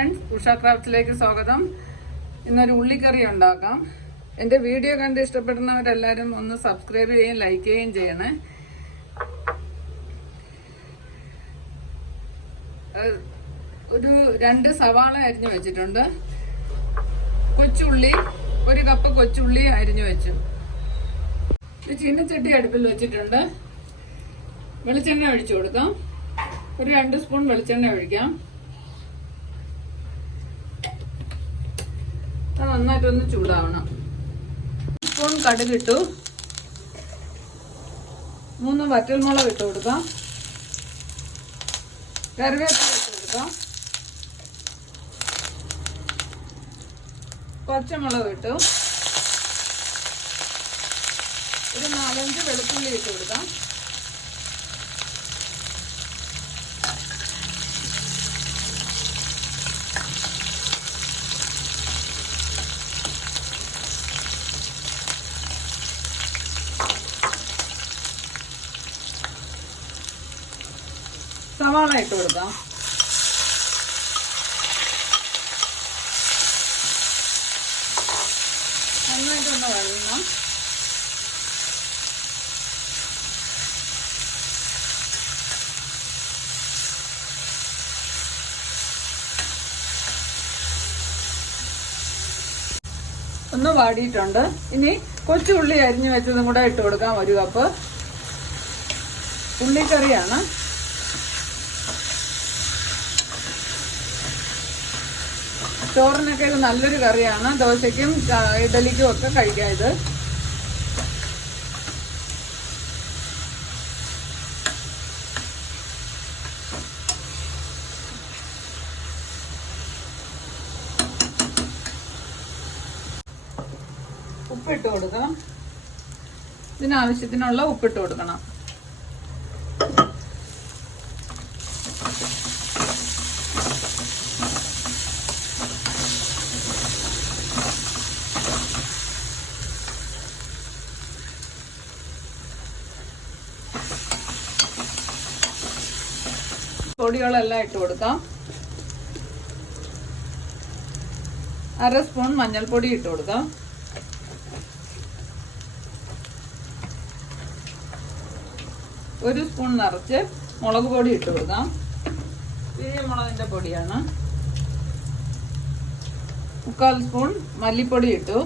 Friends Usha ക്രാഫ്റ്റിലേക്ക് സ്വാഗതം. ഇന്നൊരു ഉള്ളിക്കറി ഉണ്ടാക്കാം. എന്റെ വീഡിയോ കണ്ട് ഇഷ്ടപ്പെടുന്നവരെല്ലാവരും ഒന്ന് സബ്സ്ക്രൈബ് ചെയ്യുകയും ലൈക്ക് ചെയ്യുകയും ചെയ്യണേ. ഒരു രണ്ട് സവാള അരിഞ്ഞു വെച്ചിട്ടുണ്ട്. കൊച്ചുള്ളി ഒരു കപ്പ് കൊച്ചുള്ളി അരിഞ്ഞു വെച്ചു. ഒരു ചീനച്ചട്ടി അടുപ്പിൽ വെച്ചിട്ടുണ്ട്. വെളിച്ചെണ്ണ ഒഴിച്ചു കൊടുക്കാം. ഒരു രണ്ട് സ്പൂൺ വെളിച്ചെണ്ണ ഒഴിക്കാം. നന്നായിട്ടൊന്ന് ചൂടാവണം. സ്പൂൺ കടുക് ഇട്ടു മൂന്ന് വറ്റൽമുളക് ഇട്ട് കൊടുക്കാം. കറിവേപ്പില ഇട്ട് കൊടുക്കാം. പച്ചമുളക് ഇട്ടു. ഒരു നാലഞ്ച് വെളുത്തുള്ളി ഇട്ട് കൊടുക്കാം. സവാള ഇട്ട് കൊടുക്കാം. നന്നായിട്ടൊന്ന് വഴണം ഒന്ന് വാടിയിട്ടുണ്ട്. ഇനി കൊച്ചുള്ളി അരിഞ്ഞു വെച്ചതും കൂടെ ഇട്ട് കൊടുക്കാം ഒരു കപ്പ്. ഉള്ളിക്കറിയാണ്. ചോറിനൊക്കെ ഇത് നല്ലൊരു കറിയാണ്. ദോശയ്ക്കും ഇഡലിക്കും ഒക്കെ കഴിക്കാം ഇത്. ഉപ്പിട്ട് കൊടുക്കണം. ഇതിനാവശ്യത്തിനുള്ള ഉപ്പിട്ട് കൊടുക്കണം. പൊടികളെല്ലാം ഇട്ട് കൊടുക്കാം. അര സ്പൂൺ മഞ്ഞൾപ്പൊടി ഇട്ട് കൊടുക്കാം. ഒരു സ്പൂൺ നിറച്ച് മുളക് പൊടി ഇട്ട് കൊടുക്കാം. മുളകിന്റെ പൊടിയാണ്. മുക്കാൽ സ്പൂൺ മല്ലിപ്പൊടി ഇട്ടു.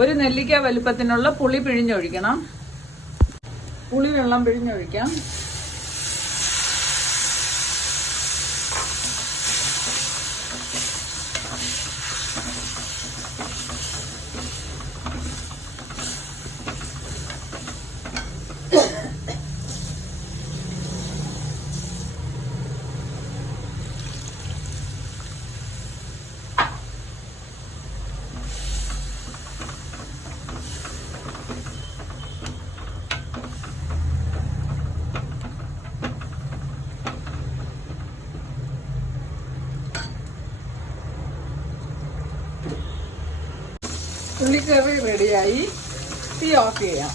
ഒരു നെല്ലിക്ക വലുപ്പത്തിനുള്ള പുളി പിഴിഞ്ഞൊഴിക്കണം. പുളി വെള്ളം പിഴിഞ്ഞൊഴിക്കാം. ഉള്ളിക്കറി റെഡിയായി തീ ഓഫ് ചെയ്യാം.